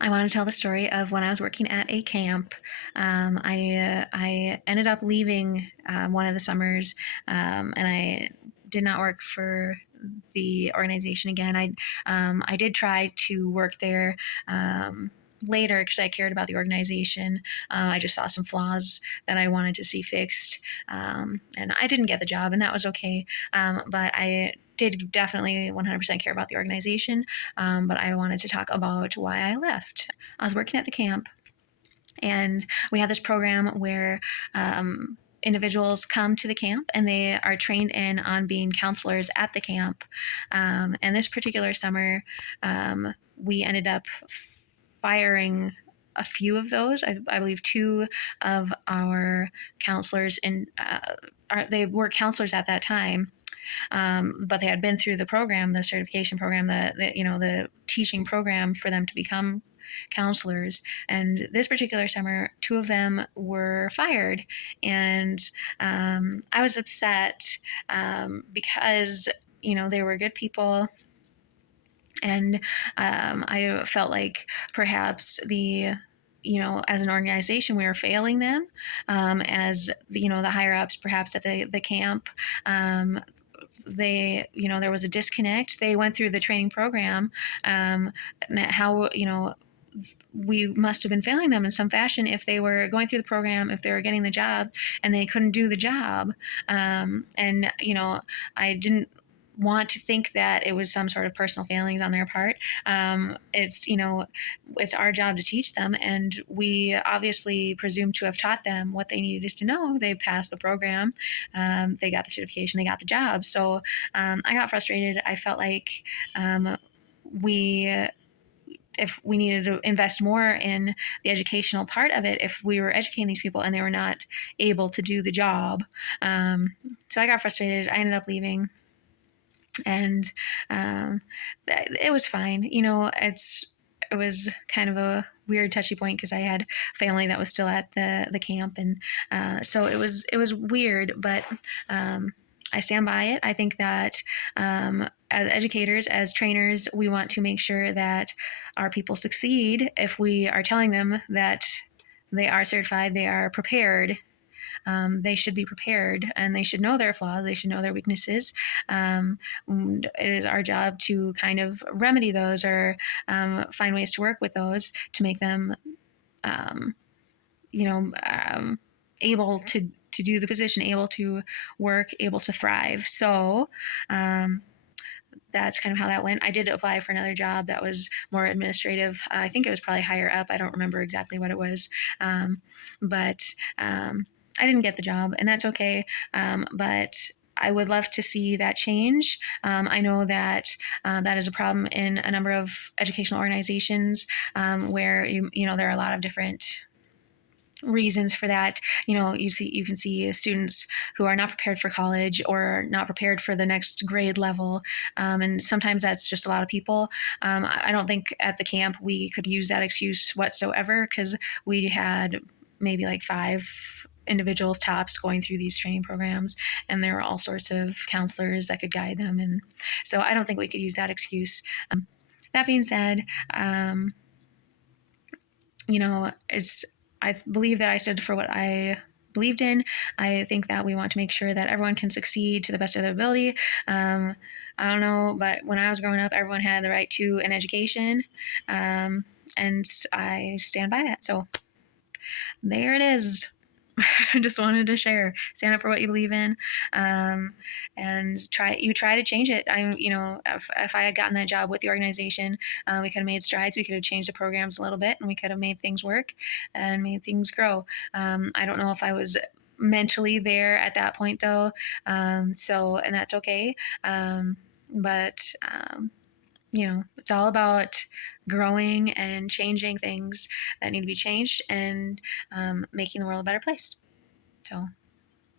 I want to tell the story of when I was working at a camp. I ended up leaving one of the summers, and I did not work for the organization again. I did try to work there. Later, because I cared about the organization, I just saw some flaws that I wanted to see fixed, and I didn't get the job, and that was okay. But I did definitely 100% care about the organization, but I wanted to talk about why I left. I was working at the camp, and we had this program where individuals come to the camp and they are trained in on being counselors at the camp. And this particular summer, we ended up firing a few of those. I believe two of our counselors they were counselors at that time, but they had been through the program, the certification program, the teaching program for them to become counselors. And this particular summer, two of them were fired, and I was upset because they were good people. And I felt like perhaps as an organization, we were failing them, as the higher ups, perhaps at the camp. There was a disconnect. They went through the training program. How we must have been failing them in some fashion if they were going through the program, if they were getting the job and they couldn't do the job. And I didn't want to think that it was some sort of personal failings on their part. It's our job to teach them, and we obviously presume to have taught them what they needed to know. They passed the program, they got the certification, they got the job. So I got frustrated. I felt like we if we needed to invest more in the educational part of it, if we were educating these people and they were not able to do the job. So I got frustrated. I ended up leaving, and it was fine. It was kind of a weird touchy point because I had family that was still at the camp, and so it was weird, but I stand by it. I think that as educators, as trainers, we want to make sure that our people succeed. If we are telling them that they are certified, they are prepared, they should be prepared, and they should know their flaws, they should know their weaknesses. It is our job to kind of remedy those, or find ways to work with those to make them um, able to do the position, able to work, able to thrive. So that's kind of how that went. I did apply for another job that was more administrative. I think it was probably higher up. I don't remember exactly what it was. But I didn't get the job, and that's okay. But I would love to see that change. I know that that is a problem in a number of educational organizations, where there are a lot of different reasons for that. You can see students who are not prepared for college or not prepared for the next grade level, and sometimes that's just a lot of people. I don't think at the camp we could use that excuse whatsoever, because we had maybe like 5 individuals tops going through these training programs, and there were all sorts of counselors that could guide them, and so I don't think we could use that excuse. That being said, it's I believe that I stood for what I believed in. I think that we want to make sure that everyone can succeed to the best of their ability. I don't know, but when I was growing up, everyone had the right to an education, and I stand by that. So there it is. I just wanted to share. Stand up for what you believe in, and try to change it. If I had gotten that job with the organization, we could have made strides. We could have changed the programs a little bit, and we could have made things work and made things grow. I don't know if I was mentally there at that point, though. And that's okay. But it's all about growing and changing things that need to be changed, and making the world a better place. So